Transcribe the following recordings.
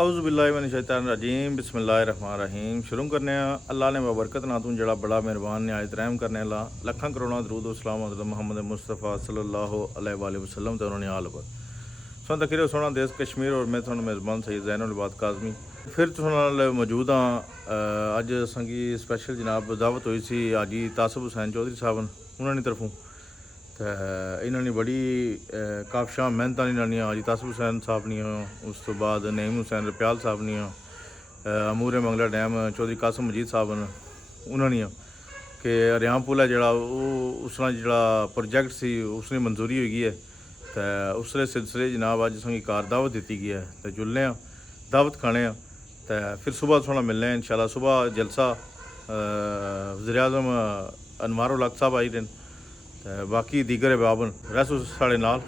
औज़ुबिल्लाहिमिनश्शैतानिर्रजीम बिस्मिल्लाहिर्रहमानिर्रहीम। शुरू करने अल्लाह ने बबरकत नातूं जड़ा बड़ा मेहरबान निहायत रहम करने वाला लखां करोड़ां दरूद व सलाम हज़रत मोहम्मद मुस्तफ़ा सल्लल्लाहु अलैहि वसल्लम ते उन्होंने आल पर सुन तकरीर सोना देश कश्मीर और मैं थोड़ा मेज़बान सईद ज़ैनुल इबाद काज़मी फिर तुहाडे मौजूद हाँ। अज संगी स्पैशल जनाब दावत हुई सी हाजी तासिब हुसैन चौधरी साहब उन्होंने तरफों तो इन्होंने बड़ी काफशा मेहनत इन्होंने हाजी तासिब हुसैन साहब ने उस तो बाद नईम हुसैन रप्याल साहब ने अमूर मंगला डैम चौधरी कासिम मजीद साहब उन्होंने कि हरियाम पुल है जड़ा उसका जड़ा प्रोजैक्ट सी उसने मंजूरी हुई है तो उसले सिलसिले जनाब अज संगी कार दावत दी गई है तो जुलने दावत खाने तो फिर सुबह थोड़ा मिलने इंशाल्लाह। सुबह जलसा वज़ीर-ए-आज़म अनवार उल हक साहब आई रहे तो बाकी दीगर बाबन रस साढ़े नाल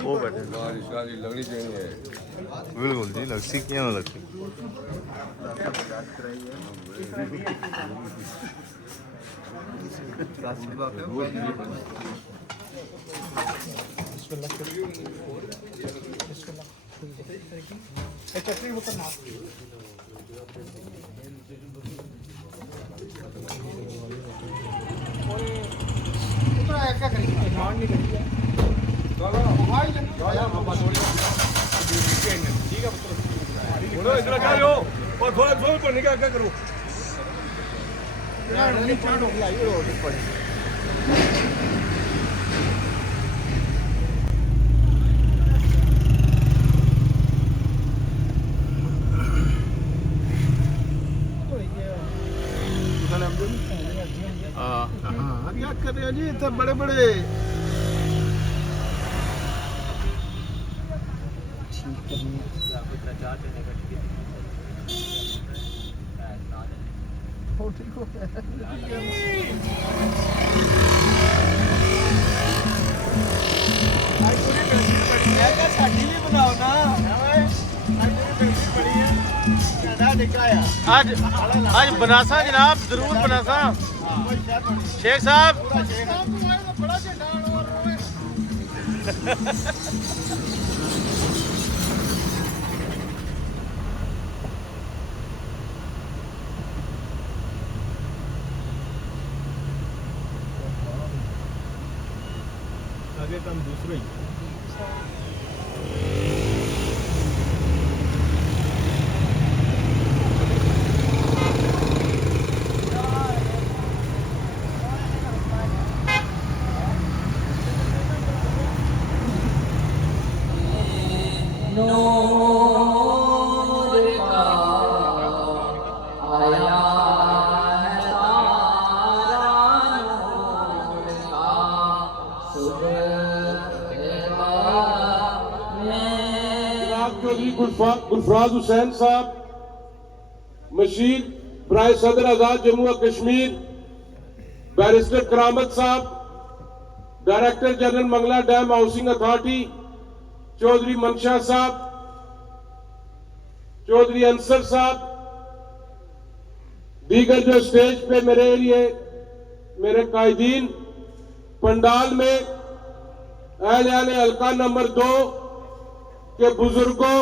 वो बैठे लगनी चाहिए बिल्कुल जी लगती क्या ना लगती क्या कर रहे हो जी इतने बड़े बड़े आज आज बनासा जनाब जरूर बनासा शेख साहब आगे काम दूसरे ही गुलफराज हुसैन साहब मशीर बराए सदर आजाद जम्मू और Kashmir, barrister Karamat sahab director general Mangla dam housing authority, Chaudhry Mansha sahab, Chaudhary Ansar साहब, दीगर जो स्टेज पे मेरे लिए मेरे कायदीन, पंडाल में اہلیان حلقہ نمبر 2 کے بزرگوں،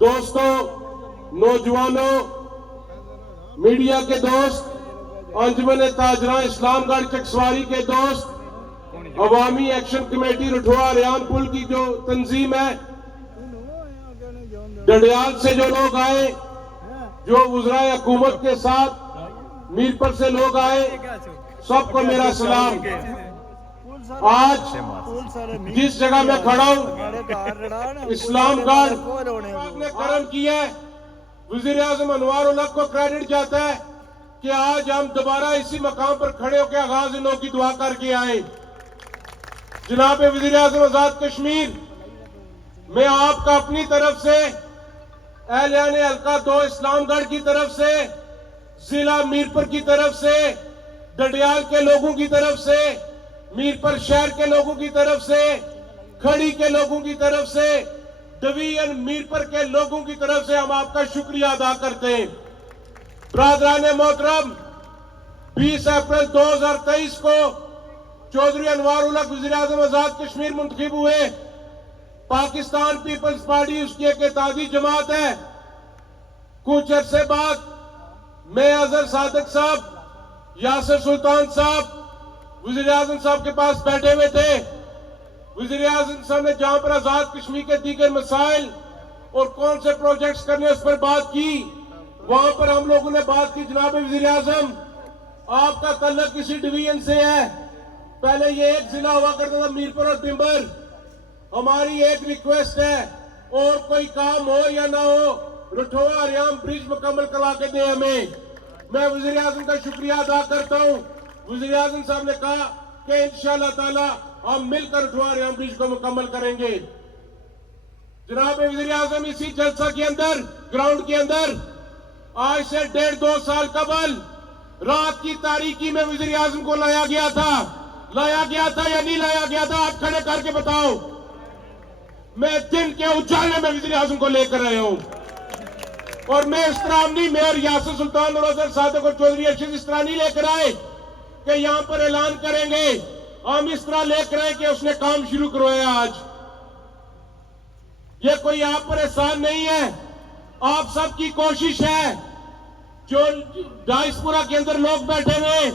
دوستوں، نوجوانوں، میڈیا کے دوست، انجمن تاجراں اسلام گڑھ چکسواری کے دوست، عوامی ایکشن کمیٹی رٹھوڑا ریان پل کی جو تنظیم ہے، ڈڈیال سے جو لوگ آئے، جو وزرائے حکومت کے ساتھ میرپور سے لوگ آئے، سب کو میرا سلام۔ آج جس جگہ میں کھڑا ہوں اسلام گڑھ نے کرم کیا ہے، وزیر اعظم انوار الحق کو کریڈٹ جاتا ہے کہ آج ہم دوبارہ اسی مقام پر کھڑے ہو کے آغاز انہوں کی دعا کر کے آئے۔ جناب وزیر اعظم آزاد کشمیر، میں آپ کا اپنی طرف سے، اہلیان حلقہ 2 اسلام گڑھ کی طرف سے، ضلع میرپور کی طرف سے، ڈڈیال کے لوگوں کی طرف سے، میرپور شہر کے لوگوں کی طرف سے، کھڑی کے لوگوں کی طرف سے، ڈویژن میرپور کے لوگوں کی طرف سے ہم آپ کا شکریہ ادا کرتے ہیں۔ برادران محترم، 20 اپریل 2023 کو چودھری انوار الحق وزیر اعظم آزاد کشمیر منتخب ہوئے۔ پاکستان پیپلز پارٹی اس کی ایک اتحادی جماعت ہے۔ کچھ عرصے بعد میں اظہر صادق صاحب، یاسر سلطان صاحب وزیر اعظم صاحب کے پاس بیٹھے ہوئے تھے۔ وزیر اعظم صاحب نے جہاں پر آزاد کشمیر کے دیگر مسائل اور کون سے پروجیکٹس کرنے اس پر بات کی، وہاں پر ہم لوگوں نے بات کی، جناب وزیر اعظم آپ کا تعلق کسی ڈویژن سے ہے، پہلے یہ ایک ضلع ہوا کرتا تھا میرپور اور ٹمبر، ہماری ایک ریکویسٹ ہے، اور کوئی کام ہو یا نہ ہو رٹھوڑا ریام برج مکمل کروا کے دیں ہمیں۔ میں وزیر اعظم کا شکریہ ادا کرتا ہوں۔ وزیر اعظم صاحب نے کہا کہ انشاءاللہ تعالی ہم مل کر رٹھوڑا ریام برج کو مکمل کریں گے۔ جناب وزیر اعظم، اسی جلسہ کے اندر، گراؤنڈ کے اندر، آج سے 1.5-2 سال قبل رات کی تاریکی میں وزیر اعظم کو لایا گیا تھا یا نہیں لایا گیا تھا؟ آپ کھڑے کر کے بتاؤ۔ میں دن کے اجالے میں وزیر اعظم کو لے کر رہے ہوں، اور میں اس طرح نہیں، میں اور یاسر سلطان اور اظہر صادق اور چودھری ارشد اس طرح نہیں لے کر آئے کہ یہاں پر اعلان کریں گے، ہم اس طرح لے کر آئے کہ اس نے کام شروع کروایا۔ آج یہ کوئی آپ پر احسان نہیں ہے، آپ سب کی کوشش ہے، جو ڈائسپورا کے اندر لوگ بیٹھے ہوئے،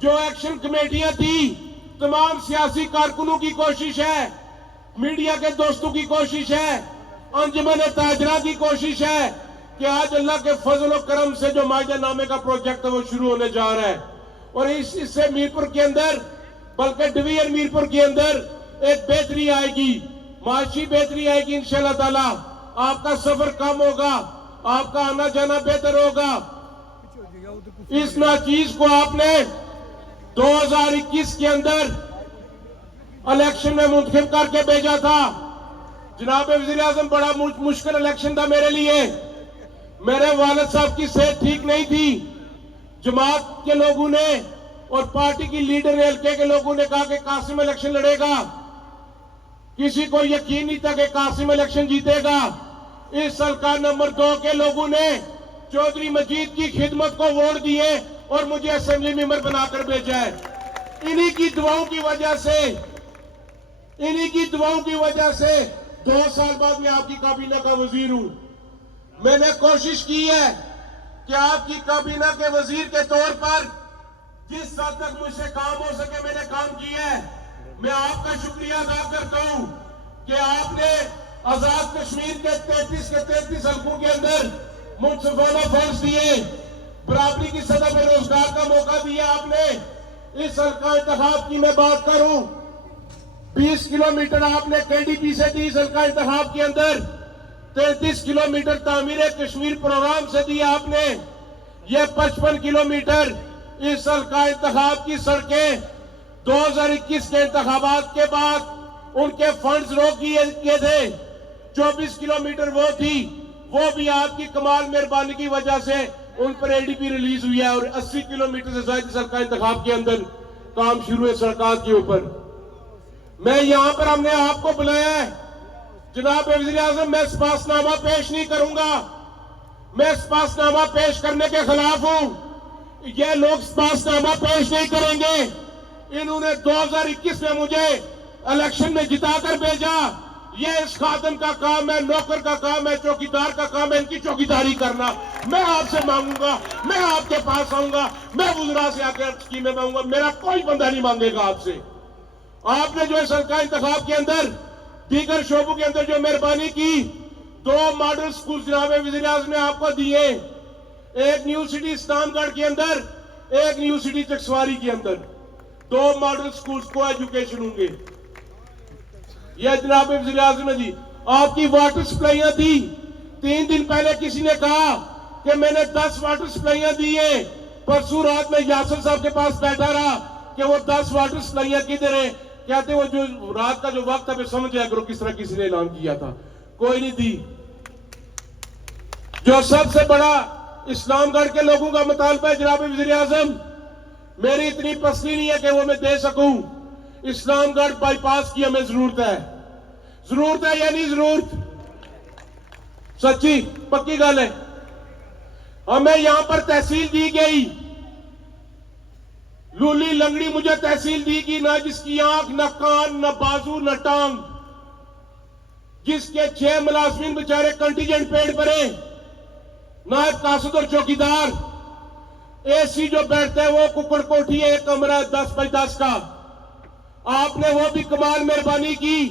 جو ایکشن کمیٹیاں تھی، تمام سیاسی کارکنوں کی کوشش ہے، میڈیا کے دوستوں کی کوشش ہے، انجمن تاجرہ کی کوشش ہے کہ آج اللہ کے فضل و کرم سے جو معاہدہ نامے کا پروجیکٹ ہے وہ شروع ہونے جا رہا ہے، اور اس سے میرپور کے اندر، بلکہ ڈویژن میرپور کے اندر ایک بہتری آئے گی، معاشی بہتری آئے گی انشاءاللہ تعالی۔ آپ کا سفر کم ہوگا، آپ کا آنا جانا بہتر ہوگا۔ اس ناچیز کو آپ نے 2021 کے اندر الیکشن میں منتخب کر کے بھیجا تھا۔ جناب وزیر اعظم، بڑا مشکل الیکشن تھا میرے لیے، میرے والد صاحب کی صحت ٹھیک نہیں تھی، جماعت کے لوگوں نے اور پارٹی کی لیڈر حلقے کے لوگوں نے کہا کہ قاسم الیکشن لڑے گا، کسی کو یقین نہیں تھا کہ قاسم الیکشن جیتے گا۔ اس حلقہ نمبر 2 کے لوگوں نے چودھری مجید کی خدمت کو ووٹ دیے اور مجھے اسمبلی ممبر بنا کر بھیجا ہے۔ انہی کی دعاؤں کی وجہ سے 2 سال بعد میں آپ کی کابینہ کا وزیر ہوں۔ میں نے کوشش کی ہے کہ آپ کی کابینہ کے وزیر کے طور پر جس حد تک مجھ سے کام ہو سکے میں نے کام کیا ہے۔ میں آپ کا شکریہ ادا کرتا ہوں کہ آپ نے آزاد کشمیر کے 33 حلقوں کے اندر منصفانہ فنڈز دیے، برابری کی سطح پہ روزگار کا موقع دیا آپ نے۔ اس حلقہ انتخاب کی میں بات کروں، 20 کلومیٹر آپ نے KDP سے دی، اس حلقہ انتخاب کے اندر 33 کلومیٹر تعمیر کشمیر پروگرام سے دیا آپ نے، یہ 55 کلومیٹر اس حلقہ انتخاب کی سڑکیں 2021 کے انتخابات کے بعد ان کے فنڈز روک کیے تھے، 24 کلومیٹر وہ تھی، وہ بھی آپ کی کمال مہربانی کی وجہ سے ان پر ADP ریلیز ہوئی ہے، اور 80 کلومیٹر سے زائد سڑکیں انتخاب کے اندر کام شروع ہے سڑکات کے اوپر۔ میں یہاں پر ہم نے آپ کو بلایا ہے، جناب وزیر اعظم، میں سپاس نامہ پیش نہیں کروں گا، میں سپاس نامہ پیش کرنے کے خلاف ہوں، یہ لوگ سپاس نامہ پیش نہیں کریں گے۔ انہوں نے 2021 میں مجھے इलेक्शन में जिता कर भेजा। ये इस खादम का काम है, नौकर का काम है, चौकीदार का काम है इनकी चौकीदारी करना। मैं आपसे मांगूंगा, मैं आपके पास आऊंगा, मैं वुज़रा से आकर स्कीमें मांगूंगा, मेरा कोई बंदा नहीं मांगेगा आपसे। आपने जो है सरकारी इंतखाब के अंदर दीगर शोबों के अंदर जो मेहरबानी की, 2 मॉडल स्कूल जनाब वज़ीर आज़म ने आपको दिए, एक न्यू सिटी इस्लामगढ़ के अंदर, एक न्यू सिटी चकसवारी के अंदर, 2 मॉडल स्कूल्स को एजुकेशन होंगे। यह जनाब वज़ीर आज़म ने जी आपकी वाटर सप्लाइयां दी। 3 दिन पहले किसी ने कहा कि मैंने 10 वाटर सप्लाइयां दी है। परसों रात में यासर साहब के पास बैठा रहा कि वो 10 वाटर सप्लाइयां किधर है। कहते वो जो रात का जो वक्त है समझ जाया करो किस तरह किसी ने ऐलान किया था, कोई नहीं दी। जो सबसे बड़ा इस्लामगढ़ के लोगों का मुतालबा है जनाब वज़ीर आज़म, मेरी इतनी पसली नहीं है कि वो मैं दे सकूं। इस्लामगढ़ बाईपास की हमें जरूरत है या नहीं जरूरत? सच्ची पक्की गल है। हमें यहां पर तहसील दी गई, लूली लंगड़ी मुझे तहसील दी गई, ना जिसकी आंख न कान न बाजू न टांग, जिसके 6 मुलाजमीन बेचारे कंटीजेंट पेड़ परे, नायब कासद और चौकीदार, एसी जो बैठते हैं वो कुकड़ कोठी है, एक कमरा 10 बाई 10 का। आपने वो भी कमाल मेहरबानी की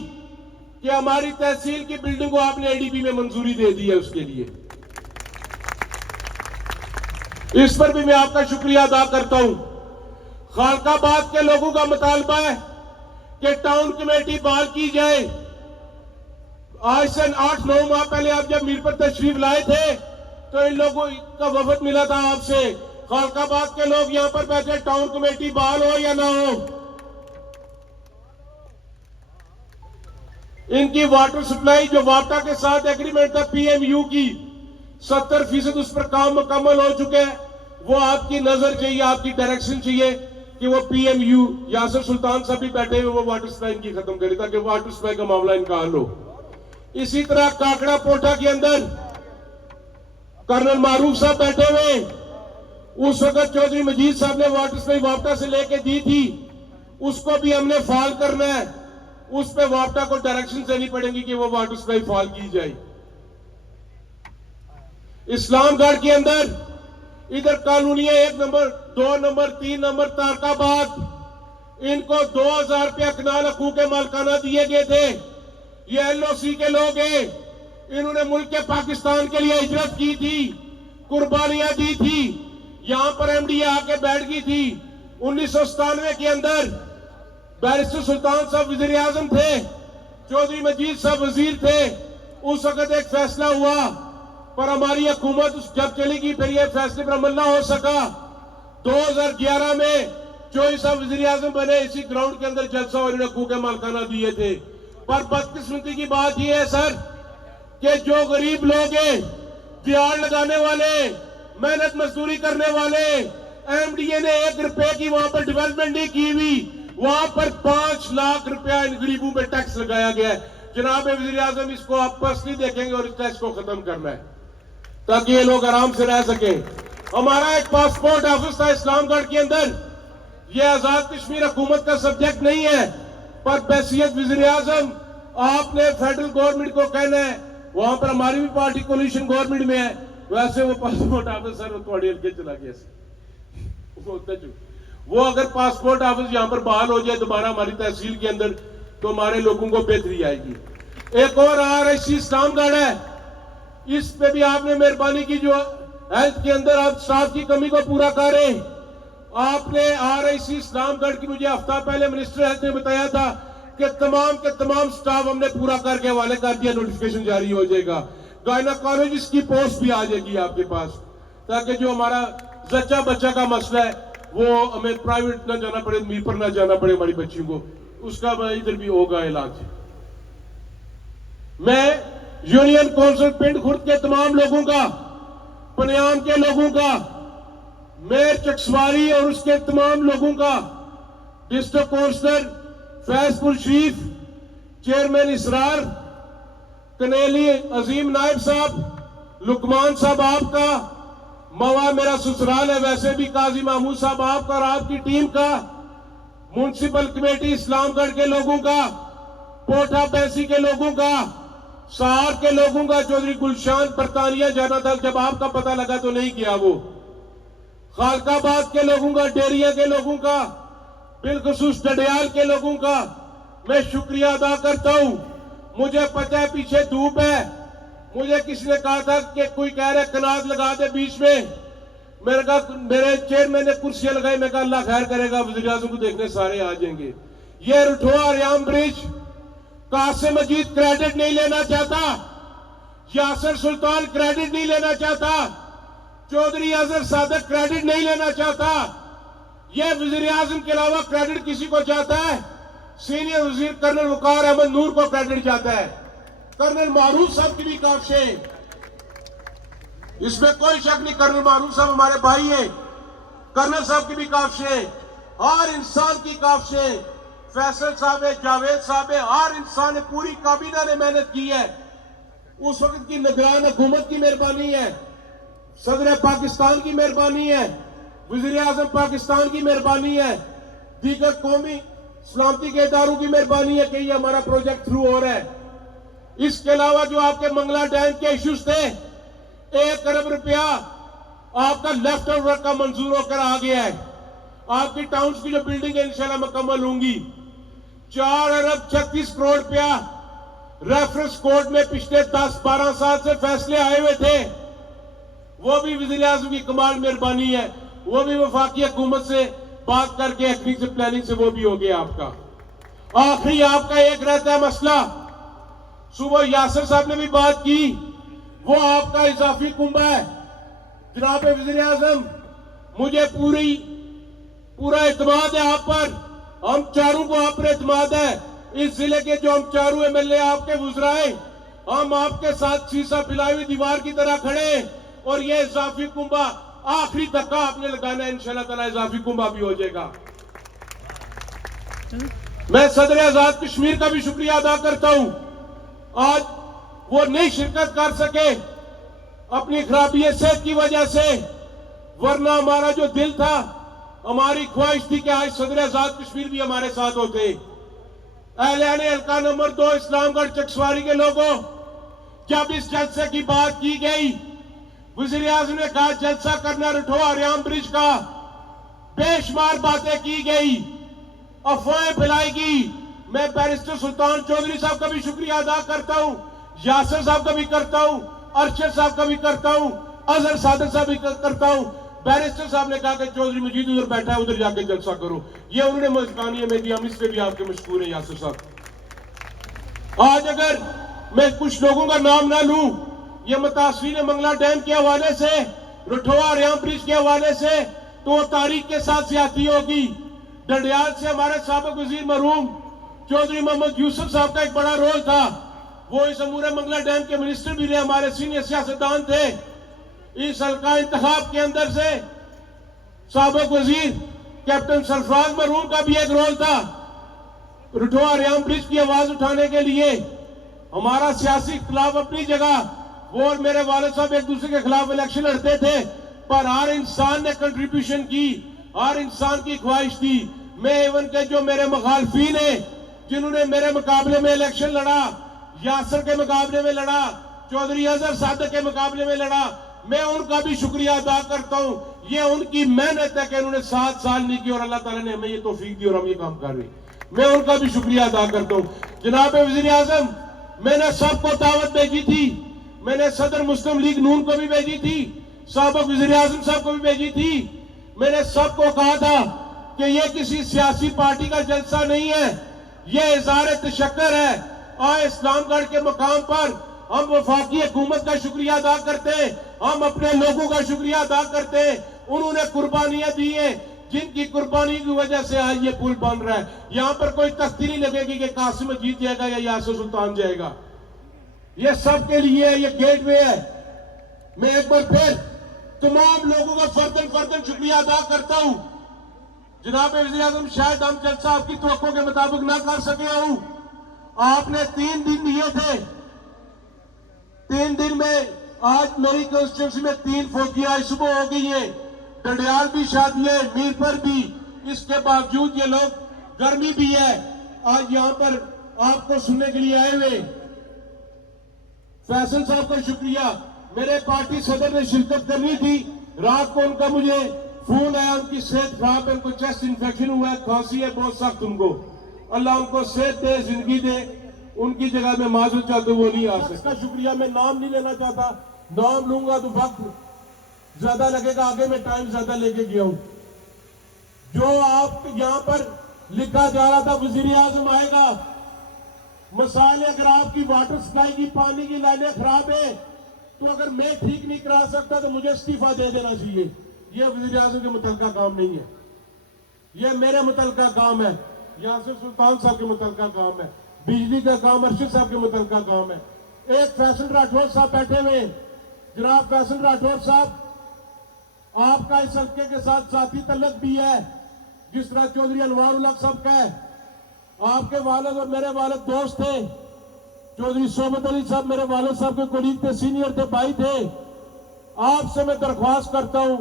कि हमारी तहसील की बिल्डिंग को आपने एडीबी में मंजूरी दे दी है। उसके लिए इस पर भी मैं आपका शुक्रिया अदा करता हूं। खालकाबाद के लोगों का मुतालबा है कि टाउन कमेटी बहाल की जाए। आज से 8-9 माह पहले आप जब मीर पर तशरीफ लाए थे तो इन लोगों का वफद मिला था आपसे। खालकाबाद के लोग यहां पर बैठे, टाउन कमेटी बहाल हो या ना हो। इनकी वाटर सप्लाई जो वापटा के साथ एग्रीमेंट था पीएमयू की, 70% उस पर काम मुकम्मल हो चुके हैं। वो आपकी नजर चाहिए, आपकी डायरेक्शन चाहिए कि वो पीएमयू, यासर सुल्तान साहब भी बैठे हुए, वो वाटर सप्लाई इनकी खत्म करे ताकि वाटर सप्लाई का मामला इनका हल हो। इसी तरह काकड़ा पोटा के अंदर कर्नल मारूफ साहब बैठे हुए, उस वक्त चौधरी मजीद साहब ने वाटर सप्लाई वापटा से लेके दी थी, उसको भी हमने फाल करना है। उस पे वापटा को डायरेक्शन देनी पड़ेगी कि वो वाटर सप्लाई फाल की जाए। इस्लामगढ़ के अंदर इधर कॉलोनियां 1 नंबर 2 नंबर 3 नंबर तारकाबाद, इनको 2000 रुपया कनाल हकूक मालकाना दिए गए थे। ये एलओसी के लोग हैं, इन्होंने मुल्क के पाकिस्तान के लिए हिजरत की थी, कुर्बानियां दी थी। यहां पर एमडीए आके बैठ गई थी। 1997 के अंदर बैरिस्टर सुल्तान साहब वज़ीर आज़म थे, चौधरी मजीद साहब वजीर थे। उस वक्त एक फैसला हुआ, पर हमारी हुकूमत जब चली गई फिर यह फैसले पर अमल ना हो सका। 2011 में चौधरी साहब वज़ीर आज़म बने, इसी ग्राउंड के अंदर जलसा और इन्हें हकूक मालकाना दिए थे। पर बदकिस्मती की बात यह है सर कि जो गरीब लोग हैं, दिहाड़ लगाने वाले, मेहनत मजदूरी करने वाले, एमडीए ने 1 रुपए की वहां पर डेवलपमेंट नहीं की हुई, वहां पर 5 लाख रुपया इन गरीबों पे टैक्स लगाया गया है। जनाब वज़ीर आज़म इसको आप पर्सनली देखेंगे और इस टैक्स को खत्म करना है ताकि ये लोग आराम से रह सके। हमारा एक पासपोर्ट ऑफिस था इस्लामगढ़ के अंदर, ये आजाद कश्मीर हुकूमत का सब्जेक्ट नहीं है, पर बैसियत वज़ीर आज़म आपने फेडरल गवर्नमेंट को कहना है, वहां पर हमारी भी पार्टी कोलिशन गवर्नमेंट में है, वैसे वो पासपोर्ट ऑफिस सर थोड़ी हल्के चला गया। वो अगर पासपोर्ट ऑफिस यहां पर बहाल हो जाए दोबारा हमारी तहसील के अंदर तो हमारे लोगों को बेहतरी आएगी। एक और आरआईसी इस्लामगढ़ है, इस पे भी आपने मेहरबानी की, जो हेल्थ के अंदर आप स्टाफ की कमी को पूरा करें। आपने आरआईसी इस्लामगढ़ की मुझे हफ्ता पहले मिनिस्टर हेल्थ ने बताया था कि तमाम के तमाम स्टाफ हमने पूरा करके हवाले कर दिया, नोटिफिकेशन जारी हो जाएगा। गायनाकोलॉजिस्ट की पोस्ट भी आ जाएगी आपके पास, ताकि जो हमारा जच्चा बच्चा का मसला है वो हमें प्राइवेट ना जाना पड़े, मीर पर ना जाना पड़े हमारी बच्चियों को, उसका इधर भी होगा इलाज। मैं यूनियन काउंसिल पिंड खुर्द के तमाम लोगों का, पनियाम के लोगों का, मेयर चकसवारी और उसके तमाम लोगों का, डिस्ट्रिक्ट काउंसलर फैजपुर शरीफ, चेयरमैन इसरार, कनेली अजीम नायब साहब, लुकमान साहब आपका, मवा मेरा ससुराल है वैसे भी काजी महमूद साहब आपका और आपकी टीम का, म्युनिसिपल कमेटी इस्लामगढ़ के लोगों का, पोठा पैसी के लोगों का, सहार के लोगों का, चौधरी गुलशान बरतानिया जाना था, जब आपका पता लगा तो नहीं किया वो, खालकाबाद के लोगों का, डेरिया के लोगों का, बिलखसूस डडियाल के लोगों का मैं शुक्रिया अदा करता हूं। मुझे पता है पीछे धूप है, मुझे किसी ने कहा था कि कोई कह रहा है कनात लगा दे बीच में, मेरे चेयरमैन ने कुर्सियां लगाई, मैं कहा अल्लाह खैर करेगा, वज़ीर आज़म को देखने सारे आ जाएंगे। ये रुठवा रियाम ब्रिज कासिम मजीद क्रेडिट नहीं लेना चाहता, यासर सुल्तान क्रेडिट नहीं लेना चाहता, चौधरी अजहर सादक क्रेडिट नहीं लेना चाहता, ये वज़ीर आज़म के अलावा क्रेडिट किसी को चाहता है? सीनियर वज़ीर कर्नल वकार अहमद नूर को क्रेडिट चाहता है, कर्नल मारूफ साहब की भी काविशें, इसमें कोई शक नहीं, कर्नल मारूफ साहब हमारे भाई हैं, कर्नल साहब की भी काविशें, हर इंसान की काविशें, फैसल साहब है, जावेद साहब है, हर इंसान ने, पूरी काबीना ने मेहनत की है। उस वक्त की निगरान हुकूमत की मेहरबानी है, सदर पाकिस्तान की मेहरबानी है, वज़ीर आज़म पाकिस्तान की मेहरबानी है, दीगर कौमी सलामती के इदारों की मेहरबानी है कि ये हमारा प्रोजेक्ट थ्रू हो रहा है। इसके अलावा जो आपके मंगला डैम के इश्यूज थे, 1 अरब रुपया आपका लेफ्ट ओवर का मंजूर होकर आ गया है। आपकी टाउन्स की जो बिल्डिंग है इंशाल्लाह मुकम्मल होंगी। 4 अरब 36 करोड़ रुपया रेफरेंस कोर्ट में पिछले 10-12 साल से फैसले आए हुए थे, वो भी वज़ीर आज़म की कमाल मेहरबानी है, वो भी वफाकी हुकूमत से बात करके एग्रीकल्चर से प्लानिंग से वो भी हो गया आपका। आखिरी आपका एक रहता है मसला, सुबह यासर साहब ने भी बात की, वो आपका इजाफी कुंभा है। जनाब वज़ीर आज़म, मुझे पूरा एतमाद है आप पर, हम चारों को आप पर एतमाद है। इस जिले के जो हम चारों एमएलए आपके गुजराए, हम आपके साथ शीशा पिलाई हुई दीवार की तरह खड़े, और ये इजाफी कुंभा आखिरी धक्का आपने लगाना है, इंशाल्लाह ताला इजाफी कुंभा भी हो जाएगा। मैं सदर आजाद कश्मीर का भी शुक्रिया अदा करता हूं, आज वो नहीं शिरकत कर सके अपनी खराबी सेहत की वजह से, वरना हमारा जो दिल था, हमारी ख्वाहिश थी कि आज सदर आजाद कश्मीर भी हमारे साथ होते। अहले हल्का नंबर 2 इस्लामगढ़ चकसवारी के लोगों, जब इस जलसे की बात की गई, वज़ीर आज़म ने कहा जलसा करना रुठवा रियाम ब्रिज का, बेशुमार बातें की गई, अफवाहें फैलाई गई। मैं बैरिस्टर सुल्तान चौधरी साहब का भी शुक्रिया अदा करता हूं, यासर साहब का भी करता हूं, अरशद साहब का भी करता हूं, अजहर सादक साहब भी करता हूं। बैरिस्टर साहब ने कहा कि चौधरी मजीद उधर बैठा है, उधर जाके जलसा करो, ये उन्होंने मजकानी में दिया, हम इस पे भी आपके मशहूर है यासर साहब। आज अगर मैं कुछ लोगों का नाम ना लूं, ये मुतासिरीन मंगला डैम के हवाले से, रुठवा रियाम ब्रिज के हवाले से, तो तारीख के साथ ज्यादती होगी। डडियाल से हमारे साबिक वजीर मरहूम चौधरी मोहम्मद यूसुफ साहब का एक बड़ा रोल था, वो इस अमूर मंगला डैम के मिनिस्टर भी रहे, हमारे सीनियर सियासतदान थे। इस हल्का इंतखाब के अंदर से साबिक वजीर कैप्टन सरफराज मरहूम का भी एक रोल था, रुठवा रियाम ब्रिज की आवाज उठाने के लिए। हमारा सियासी इख्तिलाफ अपनी जगह, वो और मेरे वालिद साहब एक दूसरे के खिलाफ इलेक्शन लड़ते थे, पर हर इंसान ने कंट्रीब्यूशन की, हर इंसान की ख्वाहिश थी। मैं इवन के जो मेरे मुखालफीन हैं, जिन्होंने मेरे मुकाबले में इलेक्शन लड़ा, यासर के मुकाबले में लड़ा, चौधरी अजहर सादक के मुकाबले में लड़ा, मैं उनका भी शुक्रिया अदा करता हूं। ये उनकी मेहनत है कि उन्होंने 7 साल नहीं की और अल्लाह ताला ने हमें ये तौफीक दी और हम ये काम कर रहे हैं। मैं उनका भी शुक्रिया अदा करता हूं। जनाब वज़ीर आज़म, मैंने सबको दावत भेजी थी, मैंने सदर मुस्लिम लीग नून को भी भेजी थी, साबिक वज़ीर आज़म साहब को भी भेजी थी। मैंने सबको कहा था कि ये किसी सियासी पार्टी का जलसा नहीं है, ये इज़हार तशक्कुर है। आज इस्लामगढ़ के मुकाम पर हम वफाकी हुकूमत का शुक्रिया अदा करते हैं, हम अपने लोगों का शुक्रिया अदा करते हैं। उन्होंने कुर्बानियां दी हैं, जिनकी कुर्बानी की वजह से आज ये पुल बन रहा है। यहां पर कोई तख्ती नहीं लगेगी कि कासिम जीत जाएगा या यासर सुल्तान जाएगा, ये सबके लिए है, ये गेटवे है। मैं एक बार फिर तमाम लोगों का फर्दन शुक्रिया अदा करता हूं। जनाब वज़ीर आज़म, शायद हम जलसा आपकी तवक्को के मुताबिक ना कर सके हूं, आपने 3 दिन दिए थे, 3 दिन में आज मेरी कॉन्स्टिट्यूंसी में 3 फौजियां सुबह हो गई है, डडियाल भी शादी है, मीर पर भी। इसके बावजूद ये लोग गर्मी भी है। आज यहाँ पर आपको सुनने के लिए आए हुए फैसल साहब का शुक्रिया। मेरे पार्टी सदर ने शिरकत करनी थी, रात को उनका मुझे फोन आया, उनकी सेहत खराब है, उनको चेस्ट इन्फेक्शन हुआ है, खांसी है बहुत सख्त उनको। अल्लाह उनको सेहत दे, जिंदगी दे। उनकी जगह में माजूद चाहते वो नहीं आ सकता। शुक्रिया, मैं नाम नहीं लेना चाहता, नाम लूंगा तो वक्त ज्यादा लगेगा, आगे मैं टाइम ज्यादा लेके गया हूं। जो आप यहाँ पर लिखा जा रहा था वजीर आजम आएगा, मसाइल अगर आपकी वाटर सप्लाई की पानी की लाइनें खराब है तो अगर मैं ठीक नहीं करा सकता तो मुझे इस्तीफा दे देना चाहिए। यह वजीर आजम के मुतलका काम नहीं है, यह मेरे मुतलका काम है, यासिर सुल्तान साहब के मुतलका काम है, बिजली का काम अर्शद साहब के मुतलका काम है। एक फैसल राठौर साहब बैठे हुए हैं। जनाब फैसल राठौर साहब, आपका इस हल्के के साथ साथी तल्लक भी है, जिस तरह चौधरी अनवार उल हक साहब का है। आपके वालिद और मेरे वालिद दोस्त थे। चौधरी सोबत अली साहब मेरे वालिद साहब के कोलीग थे, सीनियर थे, भाई थे। आपसे मैं दरख्वास्त करता हूं,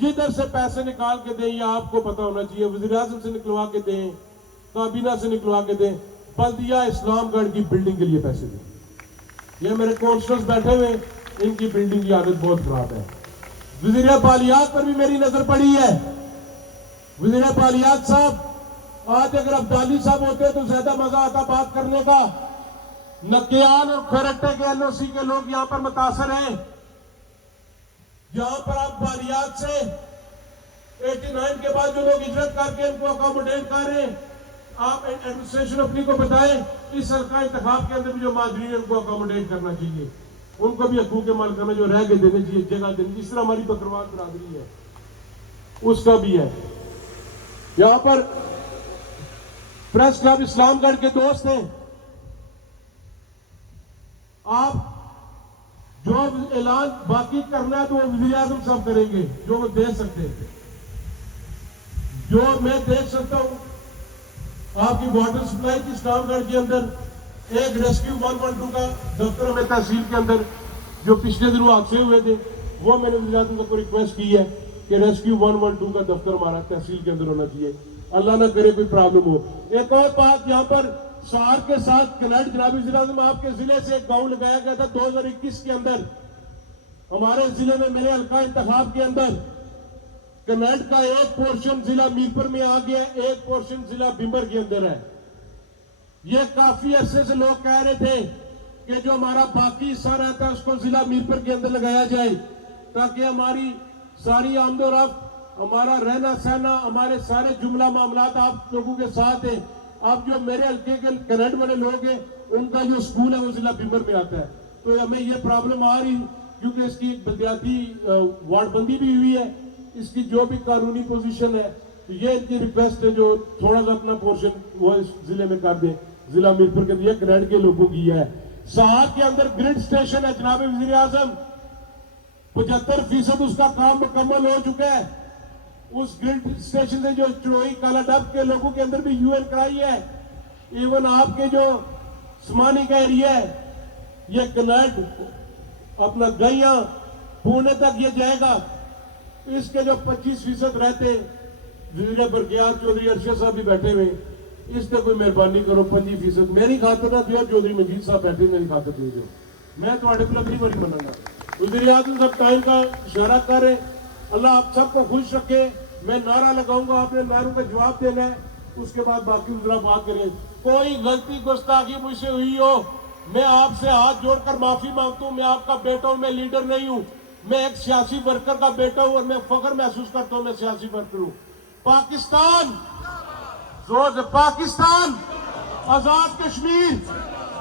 जिधर से पैसे निकाल के दें, या आपको पता होना चाहिए, वज़ीर आज़म से निकलवा के दें, काबीना से निकलवा के दें, बल्दिया इस्लामगढ़ की बिल्डिंग के लिए पैसे दें। ये मेरे काउंसलर्स बैठे हुए, इनकी बिल्डिंग की हालत बहुत खराब है। वज़ीर बालियात पर भी मेरी नजर पड़ी है। वज़ीर बालियात साहब, आज अगर अब्दाली साहब होते तो ज्यादा मजा आता बात करने का। नकियान और खरट्टे के एलओसी के लोग यहां पर मुतासर हैं। यहां पर आप बालियात से 89 के बाद जो लोग हिजरत करके इनको अकोमोडेट कर रहे हैं, आप एडमिनिस्ट्रेशन अपनी को बताएं, इस सरकार इंतखाब के अंदर भी जो माजरीन है उनको अकोमोडेट करना चाहिए, उनको भी हकूक मालिका में जो रह के देने चाहिए, जगह देनी। जिस तरह हमारी बकरवाल बरादरी है उसका भी है। यहां पर प्रेस क्लब इस्लामगढ़ के दोस्त हैं। आप जो ऐलान बाकी करना है तो वो वज़ीर आज़म साहब करेंगे, जो वो दे सकते हैं। जो मैं देख सकता हूं, आपकी वाटर सप्लाई की इस्लामगढ़ के अंदर एक रेस्क्यू 112 का दफ्तर में तहसील के अंदर जो पिछले दिनों हादसे हुए थे, वो मैंने वज़ीर आज़म साहब को रिक्वेस्ट की है कि रेस्क्यू 112 का दफ्तर हमारा तहसील के अंदर होना चाहिए। अल्लाह ना करे कोई प्रॉब्लम हो। एक और बात, यहाँ पर सार के साथ कनेक्ट, जनाब वज़ीर आज़म आपके जिले से एक गांव लगाया गया था 2021 के अंदर। हमारे जिले में मेरे हल्का इंतखाब के अंदर कनेक्ट का एक पोर्शन जिला मीरपुर में आ गया, एक पोर्शन जिला बिम्बर के अंदर है। ये काफी अरसे से लोग कह रहे थे कि जो हमारा बाकी हिस्सा रहता है उसको जिला मीरपुर के अंदर लगाया जाए, ताकि हमारी सारी आमदोरफ्त, हमारा रहना सहना, हमारे सारे जुमला मामलात आप लोगों के साथ हैं। अब जो मेरे हल्के के कनेक्ट वाले लोग हैं, उनका जो स्कूल है वो जिला बिम्बर में आता है। तो हमें ये प्रॉब्लम आ रही, क्योंकि इसकी बलदियाती वार्डबंदी भी हुई है, इसकी जो भी कानूनी पोजीशन है, तो ये इनकी रिक्वेस्ट है जो थोड़ा सा अपना पोर्शन वो इस जिले में कर दे। जिला मीरपुर के लिए कनेक्ट के लोगों की है। सहार के अंदर ग्रिड स्टेशन है जनाब वज़ीर आज़म, 75% उसका काम मुकम्मल हो चुका है। उस ग्रिड स्टेशन से जो चड़ोई काला डब के लोगों के अंदर भी यूएन कराई है। इवन आपके जो समानी का एरिया है, ये कनेक्ट अपना गैया पुणे तक ये जाएगा। इसके जो 25% रहते, वज़ीर बरकियात चौधरी अरशद साहब भी बैठे हुए, इस पे कोई मेहरबानी करो, 25% मेरी खातिर ना दियो, चौधरी मजीद साहब बैठे मेरी खातिर दे दो, मैं तुम्हारे को अगली बारी मनाना। वज़ीर आज़म साहब टाइम का इशारा कर रहे, अल्लाह आप सबको खुश रखे। मैं नारा लगाऊंगा, आपने नारों का जवाब देना है, उसके बाद बाकी जरा बात करें। कोई गलती गुस्ताखी मुझसे हुई हो, मैं आपसे हाथ जोड़कर माफी मांगता हूं। मैं आपका बेटा हूं, मैं लीडर नहीं हूं, मैं एक सियासी वर्कर का बेटा हूं और मैं फख्र महसूस करता हूं मैं सियासी वर्कर हूं। पाकिस्तान जोर से, पाकिस्तान आजाद कश्मीर,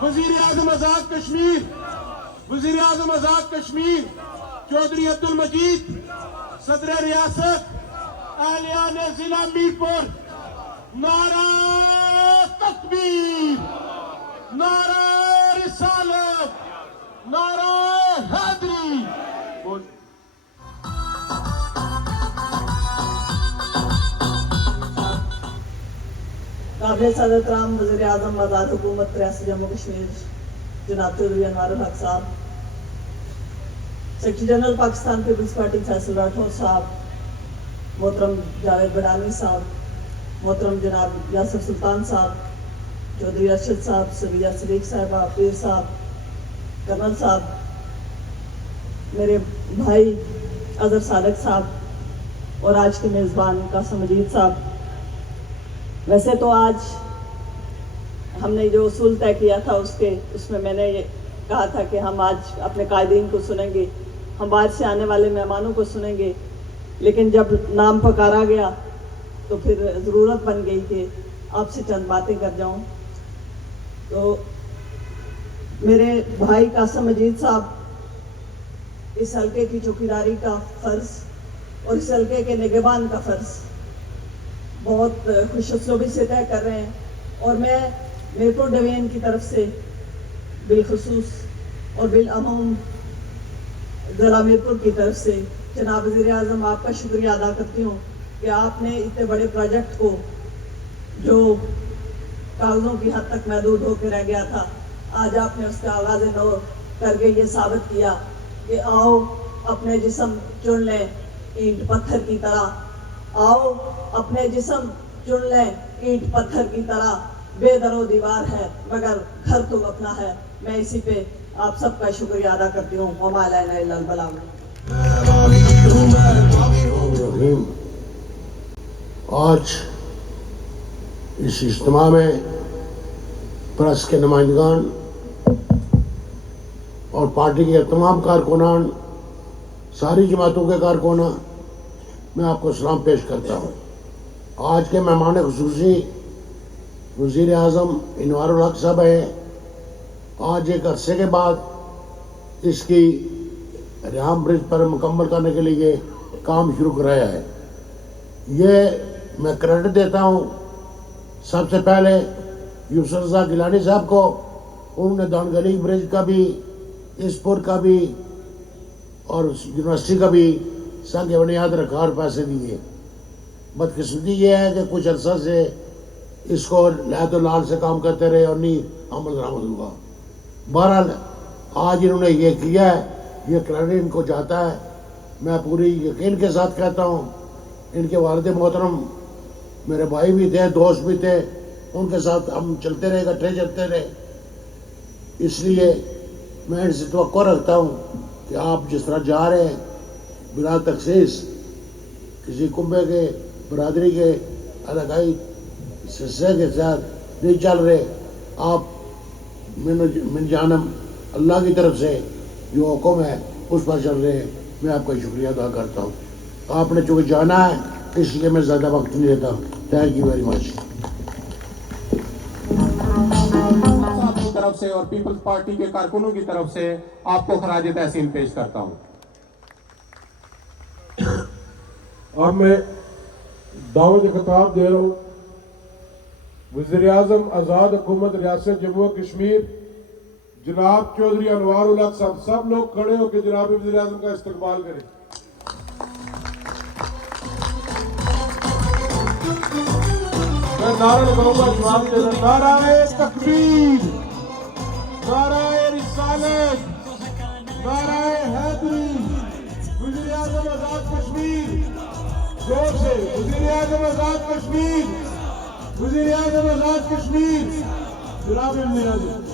वज़ीर आज़म आजाद कश्मीर, वज़ीर आज़म आजाद कश्मीर, चौधरी अब्दुल मजीद सदर रियासत, आलियान जिला मीरपुर, नारा तकबीर, नारा रिसालत, नारा हैदरी। काबिल सदर कराम वज़ीर आज़म आज़ाद हुकूमत रियासत जम्मू कश्मीर जनाब चौधरी अनवार उल हक साहब, सेक्रेटरी जनरल पाकिस्तान पीपल्स पार्टी फैसल राठौर साहब, मोहतरम जावेद बड़ानी साहब, मोहतरम जनाब यासर सुल्तान साहब, चौधरी अरशद साहब, सबिया सदीक साहबा, पीर साहब, कमल साहब, मेरे भाई अजहर सादक साहब और आज के मेज़बान कासिम मजीद साहब। वैसे तो आज हमने जो उसूल तय किया था उसमें मैंने ये कहा था कि हम आज अपने कायदीन को सुनेंगे, हम बाहर से आने वाले मेहमानों को सुनेंगे, लेकिन जब नाम पुकारा गया तो फिर ज़रूरत बन गई कि आपसे चंद बातें कर जाऊं। तो मेरे भाई कासिम मजीद साहब इस हल्के की चौकीदारी का फ़र्ज़ और इस हल्के के निगहबान का फ़र्ज़ बहुत खुशउस्लूबी से तय कर रहे हैं और मैं मीरपुर डिवीजन की तरफ से बिलखुसूस और बिलअमूम ज़िला मीरपुर की तरफ से जनाब वज़ीर-ए-आज़म आपका शुक्रिया अदा करती हूँ कि आपने इतने बड़े प्रोजेक्ट को जो कागज़ों की हद तक महदूद होकर रह गया था, आज आपने उसका आगाज़ नौ करके ये साबित किया कि आओ अपने जिस्म चुन लें ईंट पत्थर की तरह, आओ अपने जिस्म चुन लें ईंट पत्थर की तरह, बेदरो दीवार है मगर घर तो अपना है। मैं इसी पे आप सबका शुक्रिया अदा करती हूँ। वमा अलैना इल्लल बलाग। आज इस इज्तिमा में प्रेस के नुमाइंदगान और पार्टी के तमाम कारकुनान, सारी जमातों के कारकुनान, मैं आपको सलाम पेश करता हूँ। आज के मेहमान खुसूसी वज़ीर आज़म इनवारुल हक साहब हैं। आज एक अरसे के बाद इसकी रिहाम ब्रिज पर मुकम्मल करने के लिए काम शुरू कराया है। ये मैं क्रेडिट देता हूँ सबसे पहले यूसुफ रज़ा गिलानी साहब को। उन्होंने दानगली ब्रिज का भी, इस पुल का भी और यूनिवर्सिटी का भी संग बुनियाद रखा और पैसे दिए। बदकिस्मती ये है कि कुछ अरसा से इसको लहद और लाल से काम करते रहे और नहीं अमल दरामद हुआ। बहरहाल आज इन्होंने ये किया है, ये क्रेडिट इनको जाता है। मैं पूरी यकीन के साथ कहता हूँ, इनके वालिद मोहतरम मेरे भाई भी थे, दोस्त भी थे, उनके साथ हम चलते रहे, इकट्ठे चलते रहे। इसलिए मैं इनसे तवक्को रखता हूँ कि आप जिस तरह जा रहे हैं बिला तखसीस किसी कुंबे के बरादरी के अलगाई हिस्से के साथ नहीं चल रहे, आप मिन जानम अल्लाह की तरफ से जो हुक्म है उस पर चल रहे हैं। मैं आपका शुक्रिया अदा करता हूँ। आपने चूँकि जाना है इसलिए मैं ज़्यादा वक्त नहीं लेता। Thank you very much. की तरफ से और पीपल्स पार्टी के कारकुनों की तरफ से आपको खराज तहसीन पेश करता हूँ। अब मैं दावत खिताब दे रहा हूँ वज़ीर आज़म आज़ाद हुकूमत रियासत जम्मू और कश्मीर जनाब चौधरी अनवारुल हक साहब। सब लोग खड़े होकर जनाब वज़ीर आज़म का इस्तकबाल करें। मैं नारा लगाऊंगा, जवाब देना। नाराए तकबीर, नाराए रिसालत, नाराए हैदरी, वज़ीर आज़म आज़ाद कश्मीर। जोर से वज़ीर आज़म आज़ाद कश्मीर, वज़ीर आज़म आज़ाद कश्मीर, जनाब वज़ीर आज़म।